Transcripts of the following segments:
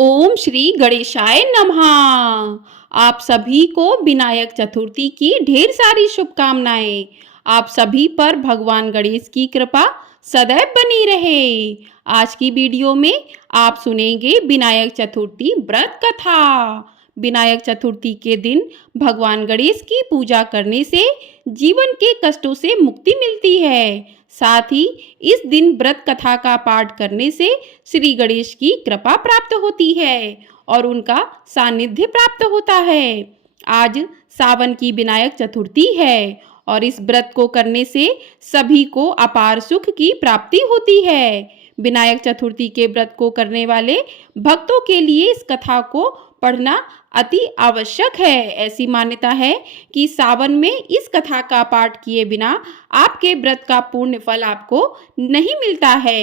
ओम श्री गणेशाय नमः। आप सभी को विनायक चतुर्थी की ढेर सारी शुभकामनाएं। आप सभी पर भगवान गणेश की कृपा सदैव बनी रहे। आज की वीडियो में आप सुनेंगे विनायक चतुर्थी व्रत कथा। विनायक चतुर्थी के दिन भगवान गणेश की पूजा करने से जीवन के कष्टों से मुक्ति मिलती है। साथ ही इस दिन व्रत कथा का पाठ करने से श्री गणेश की कृपा प्राप्त होती है और उनका सानिध्य प्राप्त होता है। आज सावन की विनायक चतुर्थी है और इस व्रत को करने से सभी को अपार सुख की प्राप्ति होती है। विनायक चतुर्थी के व्रत को करने वाले भक्तों के लिए इस कथा को पढ़ना अति आवश्यक है। ऐसी मान्यता है कि सावन में इस कथा का पाठ किए बिना आपके व्रत का पूर्ण फल आपको नहीं मिलता है।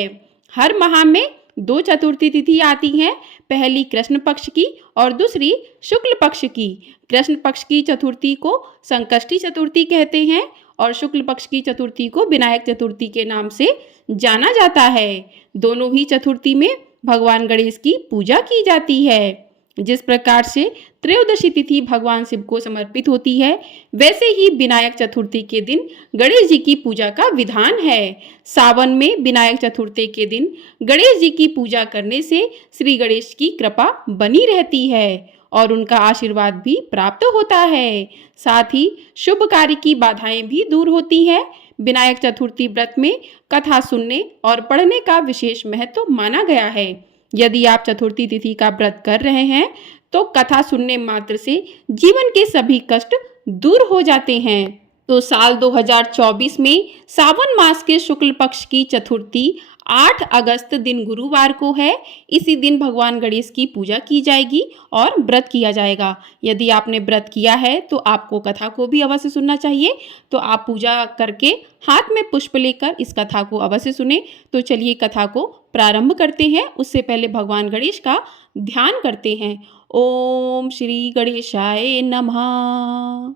हर माह में 2 चतुर्थी तिथि आती हैं, पहली कृष्ण पक्ष की और दूसरी शुक्ल पक्ष की। कृष्ण पक्ष की चतुर्थी को संकष्टी चतुर्थी कहते हैं और शुक्ल पक्ष की चतुर्थी को विनायक चतुर्थी के नाम से जाना जाता है। दोनों ही चतुर्थी में भगवान गणेश की पूजा की जाती है। जिस प्रकार से त्रयोदशी तिथि भगवान शिव को समर्पित होती है, वैसे ही विनायक चतुर्थी के दिन गणेश जी की पूजा का विधान है। सावन में विनायक चतुर्थी के दिन गणेश जी की पूजा करने से श्री गणेश की कृपा बनी रहती है और उनका आशीर्वाद भी प्राप्त होता है। साथ ही शुभ कार्य की बाधाएं भी दूर होती हैं। विनायक चतुर्थी व्रत में कथा सुनने और पढ़ने का विशेष महत्व माना गया है। यदि आप चतुर्थी तिथि का व्रत कर रहे हैं तो कथा सुनने मात्र से जीवन के सभी कष्ट दूर हो जाते हैं। तो साल 2024 में सावन मास के शुक्ल पक्ष की चतुर्थी 8 अगस्त दिन गुरुवार को है। इसी दिन भगवान गणेश की पूजा की जाएगी और व्रत किया जाएगा। यदि आपने व्रत किया है तो आपको कथा को भी अवश्य सुनना चाहिए। तो आप पूजा करके हाथ में पुष्प लेकर इस कथा को अवश्य सुने। तो चलिए कथा को प्रारंभ करते हैं। उससे पहले भगवान गणेश का ध्यान करते हैं। ओम श्री गणेशाय नमः।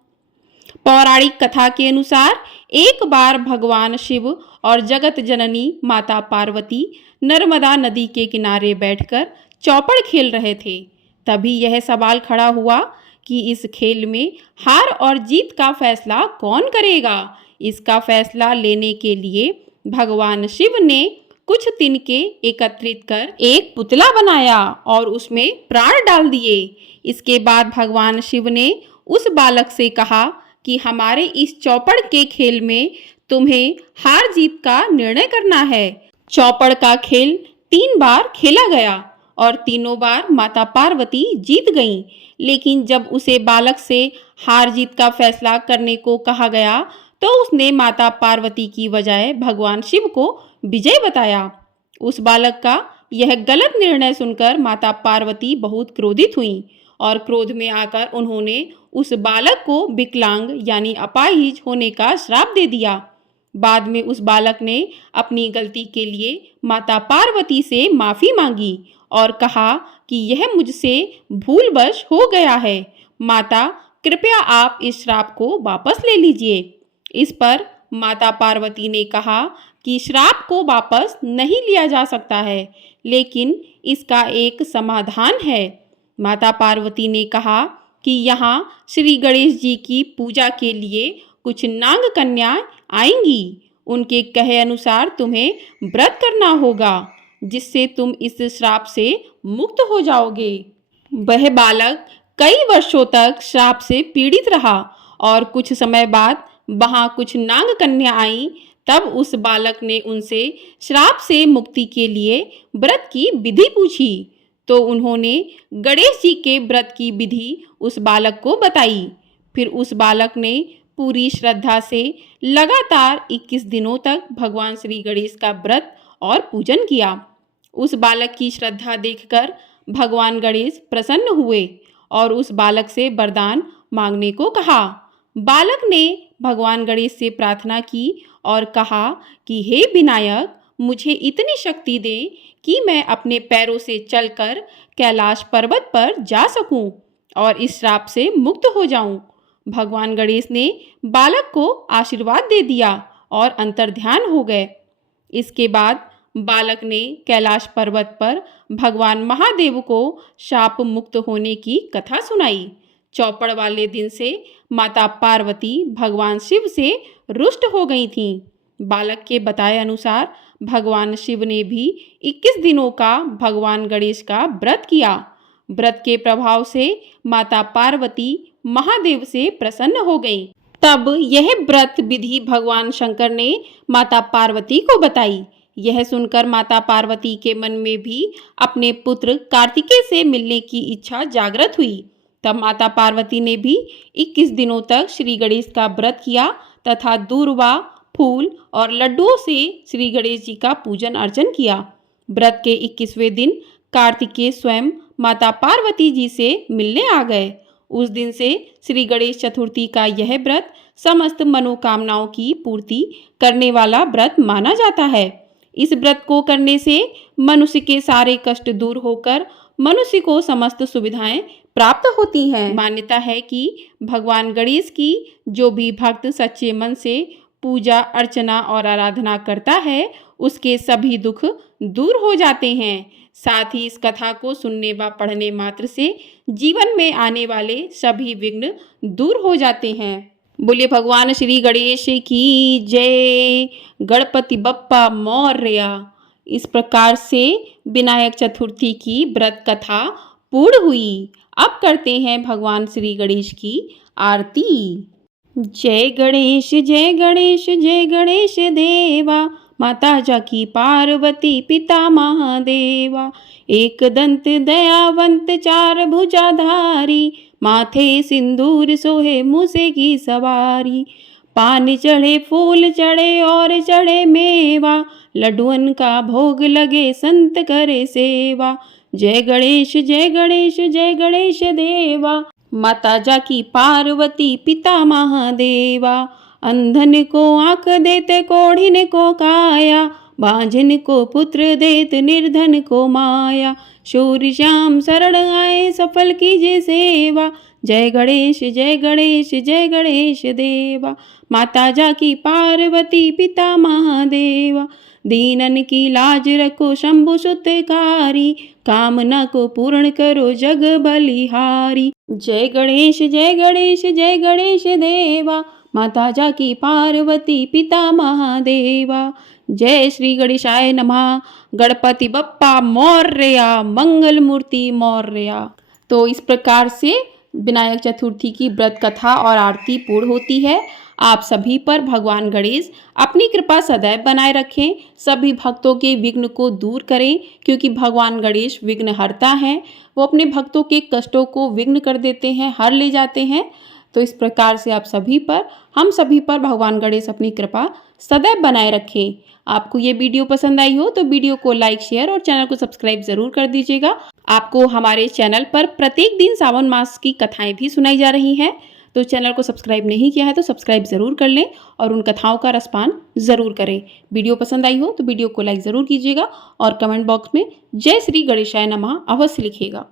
पौराणिक कथा के अनुसार एक बार भगवान शिव और जगत जननी माता पार्वती नर्मदा नदी के किनारे बैठकर चौपड़ खेल रहे थे। तभी यह सवाल खड़ा हुआ कि इस खेल में हार और जीत का फैसला कौन करेगा। इसका फैसला लेने के लिए भगवान शिव ने कुछ तिनके एकत्रित कर एक पुतला बनाया और उसमें प्राण डाल दिए। इसके बाद भगवान शिव ने उस बालक से कहा कि हमारे इस चौपड़ के खेल में तुम्हें हार जीत का निर्णय करना है। चौपड़ का खेल 3 बार खेला गया और तीनों बार माता पार्वती जीत गईं। लेकिन जब उसे बालक से हार जीत का फैसला करने को कहा गया तो उसने माता पार्वती की बजाय भगवान शिव को विजय बताया। उस बालक का यह गलत निर्णय सुनकर माता पार्वती बहुत क्रोधित हुईं और क्रोध में आकर उन्होंने उस बालक को विकलांग यानी अपाहिज होने का श्राप दे दिया। बाद में उस बालक ने अपनी गलती के लिए माता पार्वती से माफी मांगी और कहा कि यह मुझसे भूलवश हो गया है। माता, कृपया आप इस श्राप को वापस ले लीजिए। इस पर माता पार्वती ने कहा कि श्राप को वापस नहीं लिया जा सकता है, लेकिन इसका एक समाधान है। माता पार्वती ने कहा कि यहाँ श्री गणेश जी की पूजा के लिए कुछ नाग कन्याएं आएंगी। उनके कहे अनुसार तुम्हें व्रत करना होगा, जिससे तुम इस श्राप से मुक्त हो जाओगे। वह बालक कई वर्षों तक श्राप से पीड़ित रहा और कुछ समय बाद वहां कुछ नाग कन्या आई। तब उस बालक ने उनसे श्राप से मुक्ति के लिए व्रत की विधि पूछी तो उन्होंने गणेश जी के व्रत की विधि उस बालक को बताई। फिर उस बालक ने पूरी श्रद्धा से लगातार 21 दिनों तक भगवान श्री गणेश का व्रत और पूजन किया। उस बालक की श्रद्धा देखकर भगवान गणेश प्रसन्न हुए और उस बालक से वरदान मांगने को कहा। बालक ने भगवान गणेश से प्रार्थना की और कहा कि हे विनायक, मुझे इतनी शक्ति दे कि मैं अपने पैरों से चलकर कैलाश पर्वत पर जा सकूं और इस श्राप से मुक्त हो जाऊं। भगवान गणेश ने बालक को आशीर्वाद दे दिया और अंतर्ध्यान हो गए। इसके बाद बालक ने कैलाश पर्वत पर भगवान महादेव को शाप मुक्त होने की कथा सुनाई। चौपड़ वाले दिन से माता पार्वती भगवान शिव से रुष्ट हो गई थीं। बालक के बताए अनुसार भगवान शिव ने भी 21 दिनों का भगवान गणेश का व्रत किया। व्रत के प्रभाव से माता पार्वती महादेव से प्रसन्न हो गईं। तब यह व्रत विधि भगवान शंकर ने माता पार्वती को बताई। यह सुनकर माता पार्वती के मन में भी अपने पुत्र कार्तिकेय से मिलने की इच्छा जागृत हुई। तब माता पार्वती ने भी 21 दिनों तक श्री गणेश का व्रत किया तथा दूर्वा, फूल और लड्डुओं से श्री गणेश जी का पूजन अर्चन किया। व्रत के 21वें दिन कार्तिकेय स्वयं माता पार्वती जी से मिलने आ गए। उस दिन से श्री गणेश चतुर्थी का यह व्रत समस्त मनोकामनाओं की पूर्ति करने वाला व्रत माना जाता है। इस व्रत को करने से मनुष्य के सारे कष्ट दूर होकर मनुष्य को समस्त सुविधाएं प्राप्त होती हैं। मान्यता है कि भगवान गणेश की जो भी भक्त सच्चे मन से पूजा अर्चना और आराधना करता है उसके सभी दुख दूर हो जाते हैं। साथ ही इस कथा को सुनने व पढ़ने मात्र से जीवन में आने वाले सभी विघ्न दूर हो जाते हैं। बोलिए भगवान श्री गणेश की जय। गणपति बप्पा मौर्य। इस प्रकार से विनायक चतुर्थी की व्रत कथा पूर्ण हुई। अब करते हैं भगवान श्री गणेश की आरती। जय गणेश जय गणेश जय गणेश देवा, माता जाकी पार्वती पिता महादेवा। एक दंत दयावंत चार भुजाधारी, माथे सिंदूर सोहे मूसे की सवारी। पान चढ़े फूल चढ़े और चढ़े मेवा, लड्डुअन का भोग लगे संत करे सेवा। जय गणेश जय गणेश जय गणेश देवा, माता जाकी पार्वती पिता महादेवा। अंधन को आँख देते कोढ़िन को काया, बांझन को पुत्र देत निर्धन को माया। शूर श्याम शरण आए सफल कीजिए सेवा, जय गणेश जय गणेश जय गणेश देवा। माता जाकी पार्वती पिता महादेवा, दीनन की लाज रखो शंभु सुतकारी, कामना को पूर्ण करो जग बलिहारी। जय गणेश जय गणेश जय गणेश देवा, माता जाकी पार्वती पिता महादेवा। जय श्री गणेशाय नमः। गणपति बप्पा मौर्य, मंगल मूर्ति मौर्य। तो इस प्रकार से विनायक चतुर्थी की व्रत कथा और आरती पूर्ण होती है। आप सभी पर भगवान गणेश अपनी कृपा सदैव बनाए रखें, सभी भक्तों के विघ्न को दूर करें, क्योंकि भगवान गणेश विघ्न हरता है। वो अपने भक्तों के कष्टों को विघ्न कर देते हैं, हर ले जाते हैं। तो इस प्रकार से आप सभी पर, हम सभी पर भगवान गणेश अपनी कृपा सदैव बनाए रखें। आपको ये वीडियो पसंद आई हो तो वीडियो को लाइक शेयर और चैनल को सब्सक्राइब जरूर कर दीजिएगा। आपको हमारे चैनल पर प्रत्येक दिन सावन मास की कथाएं भी सुनाई जा रही हैं, तो चैनल को सब्सक्राइब नहीं किया है तो सब्सक्राइब जरूर कर लें और उन कथाओं का रसपान जरूर करें। वीडियो पसंद आई हो तो वीडियो को लाइक जरूर कीजिएगा और कमेंट बॉक्स में जय श्री गणेशाय नमः अवश्य लिखिएगा।